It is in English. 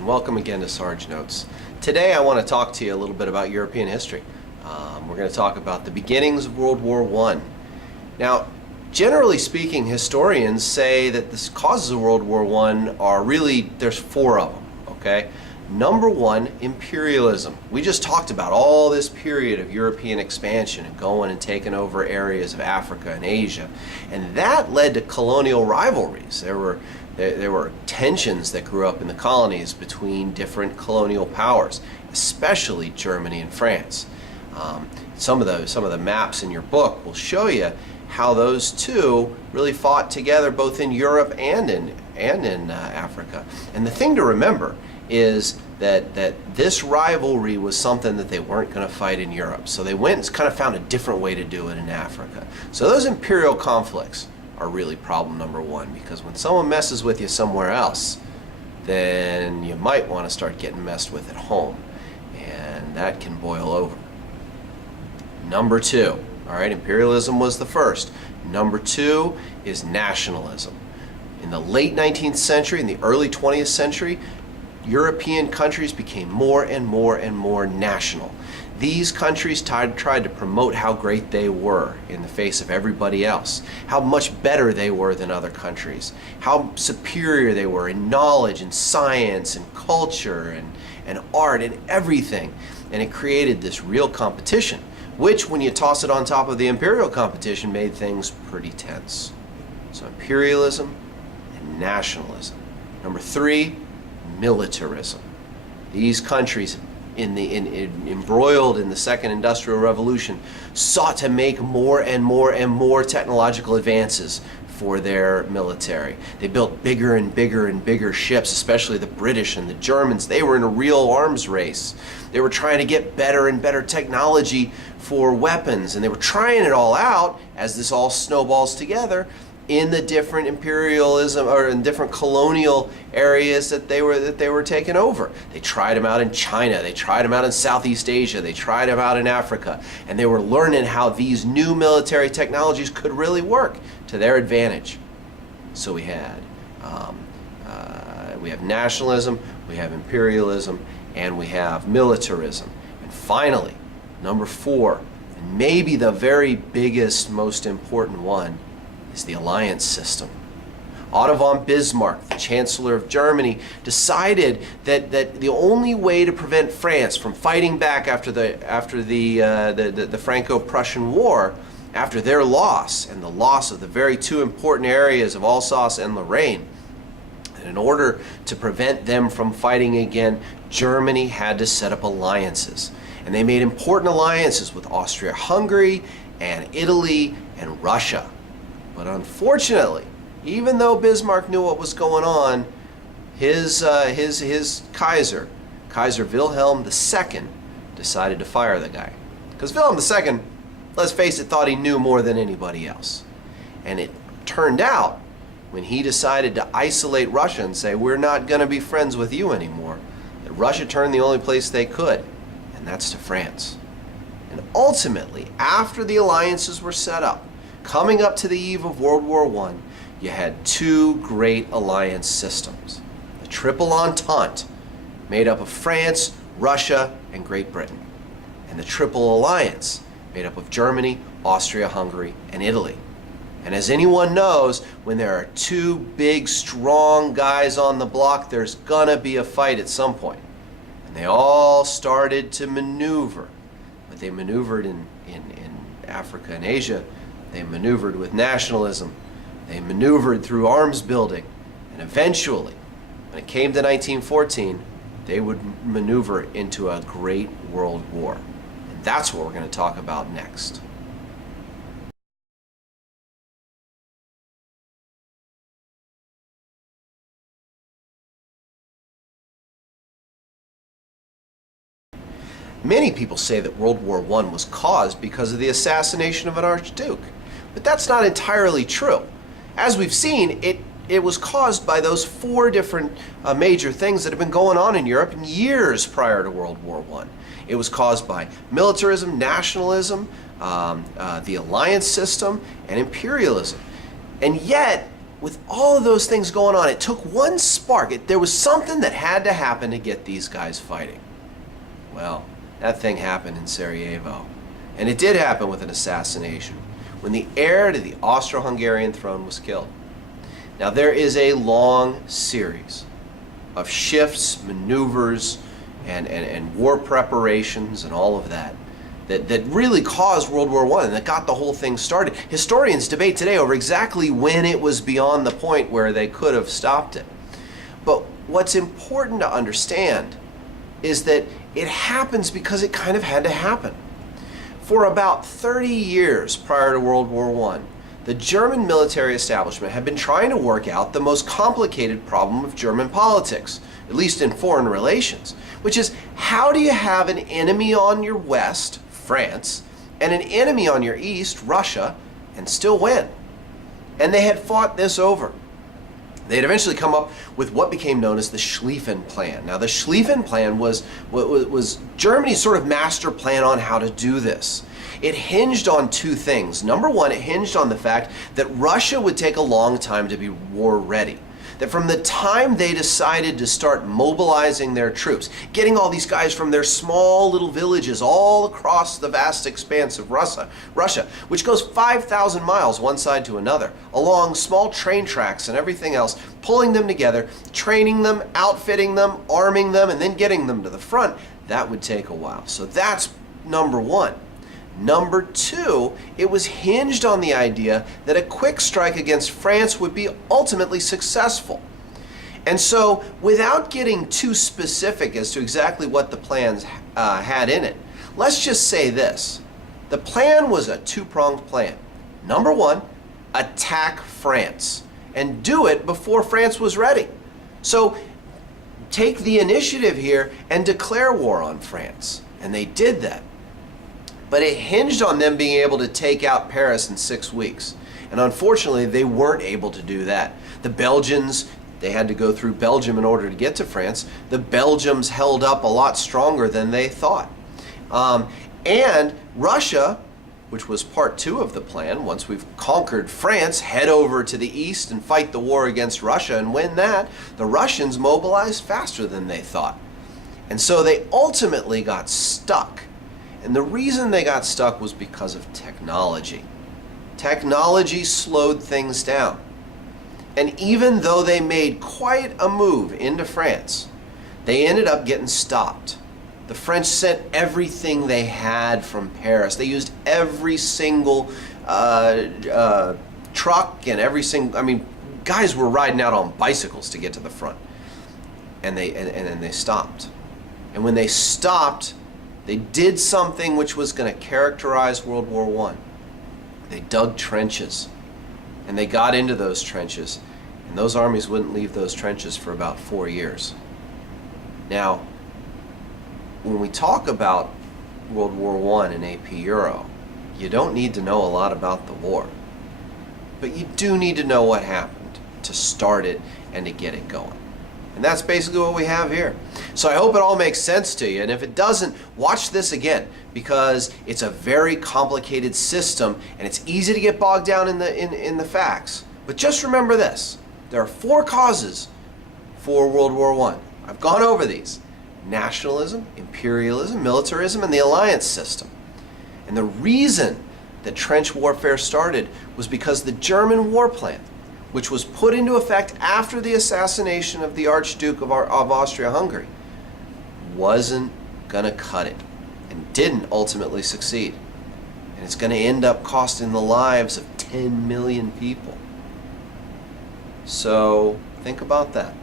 and welcome again to Sarge Notes. Today I want to talk to you a little bit about European history. We're going to talk about the beginnings of World War I. Now, generally speaking, historians say that the causes of World War I are really, there's four of them, okay? Number one, imperialism. We just talked about all this period of European expansion and going and taking over areas of Africa and Asia. And that led to colonial rivalries. There were tensions that grew up in the colonies between different colonial powers, especially Germany and France. Some of the maps in your book will show you how those two really fought together both in Europe and in Africa. And the thing to remember is that this rivalry was something that they weren't going to fight in Europe. So they went and kind of found a different way to do it in Africa. So those imperial conflicts are really problem number one, because when someone messes with you somewhere else, then you might want to start getting messed with at home, and that can boil over. Number two, all right, imperialism was the first. Number two is nationalism. In the late 19th century, in the early 20th century, European countries became more and more and more national. These countries tried to promote how great they were in the face of everybody else, how much better they were than other countries, how superior they were in knowledge and science and culture and art and everything. And it created this real competition, which, when you toss it on top of the imperial competition, made things pretty tense. So imperialism and nationalism. Number three, militarism. These countries embroiled in the Second Industrial Revolution sought to make more and more and more technological advances for their military. They built bigger and bigger and bigger ships, especially the British and the Germans. They were in a real arms race. They were trying to get better and better technology for weapons, and they were trying it all out as this all snowballs together in the different imperialism or in different colonial areas that they were taking over. They tried them out in China, they tried them out in Southeast Asia, they tried them out in Africa, and they were learning how these new military technologies could really work to their advantage. So we have nationalism, we have imperialism, and we have militarism. And finally, number four, and maybe the very biggest, most important one, is the alliance system. Otto von Bismarck, the Chancellor of Germany, decided that the only way to prevent France from fighting back after the Franco-Prussian War, after their loss and the loss of the very two important areas of Alsace and Lorraine, and in order to prevent them from fighting again, Germany had to set up alliances. And they made important alliances with Austria-Hungary and Italy and Russia. But unfortunately, even though Bismarck knew what was going on, his Kaiser Wilhelm II, decided to fire the guy. Because Wilhelm II, let's face it, thought he knew more than anybody else. And it turned out, when he decided to isolate Russia and say, we're not going to be friends with you anymore, that Russia turned the only place they could, and that's to France. And ultimately, after the alliances were set up, coming up to the eve of World War I, you had two great alliance systems. The Triple Entente, made up of France, Russia, and Great Britain. And the Triple Alliance, made up of Germany, Austria-Hungary, and Italy. And as anyone knows, when there are two big, strong guys on the block, there's gonna be a fight at some point. And they all started to maneuver. But they maneuvered in Africa and Asia. They maneuvered with nationalism. They maneuvered through arms building. And eventually, when it came to 1914, they would maneuver into a great world war. And that's what we're going to talk about next. Many people say that World War I was caused because of the assassination of an archduke. But that's not entirely true. As we've seen, it was caused by those four different major things that have been going on in Europe in years prior to World War I. It was caused by militarism, nationalism, the alliance system, and imperialism. And yet, with all of those things going on, it took one spark. There was something that had to happen to get these guys fighting. Well, that thing happened in Sarajevo. And it did happen with an assassination, when the heir to the Austro-Hungarian throne was killed. Now, there is a long series of shifts, maneuvers, and war preparations and all of that really caused World War I and that got the whole thing started. Historians debate today over exactly when it was beyond the point where they could have stopped it. But what's important to understand is that it happens because it kind of had to happen. For about 30 years prior to World War I, the German military establishment had been trying to work out the most complicated problem of German politics, at least in foreign relations, which is, how do you have an enemy on your west, France, and an enemy on your east, Russia, and still win? And they had fought this over. They had eventually come up with what became known as the Schlieffen Plan. Now, the Schlieffen Plan was Germany's sort of master plan on how to do this. It hinged on two things. Number one, it hinged on the fact that Russia would take a long time to be war ready. That from the time they decided to start mobilizing their troops, getting all these guys from their small little villages all across the vast expanse of Russia, which goes 5,000 miles one side to another, along small train tracks and everything else, pulling them together, training them, outfitting them, arming them, and then getting them to the front, that would take a while. So that's number one. Number two, it was hinged on the idea that a quick strike against France would be ultimately successful. And so, without getting too specific as to exactly what the plans had in it, let's just say this. The plan was a two-pronged plan. Number one, attack France, and do it before France was ready. So, take the initiative here and declare war on France. And they did that. But it hinged on them being able to take out Paris in 6 weeks. And unfortunately, they weren't able to do that. The Belgians, they had to go through Belgium in order to get to France. The Belgians held up a lot stronger than they thought. And Russia, which was part two of the plan, once we've conquered France, head over to the east and fight the war against Russia and win that, the Russians mobilized faster than they thought. And so they ultimately got stuck. And the reason they got stuck was because of technology. Technology slowed things down. And even though they made quite a move into France, they ended up getting stopped. The French sent everything they had from Paris. They used every single truck and every single, guys were riding out on bicycles to get to the front. And then they stopped. And when they stopped, they did something which was going to characterize World War I. They dug trenches, and they got into those trenches, and those armies wouldn't leave those trenches for about 4 years. Now, when we talk about World War I and AP Euro, you don't need to know a lot about the war, but you do need to know what happened to start it and to get it going. And that's basically what we have here. So I hope it all makes sense to you. And if it doesn't, watch this again, because it's a very complicated system and it's easy to get bogged down in the facts. But just remember this. There are 4 causes for World War I. I've gone over these: nationalism, imperialism, militarism, and the alliance system. And the reason that trench warfare started was because the German war plan, which was put into effect after the assassination of the Archduke of Austria-Hungary, wasn't going to cut it and didn't ultimately succeed. And it's going to end up costing the lives of 10 million people. So think about that.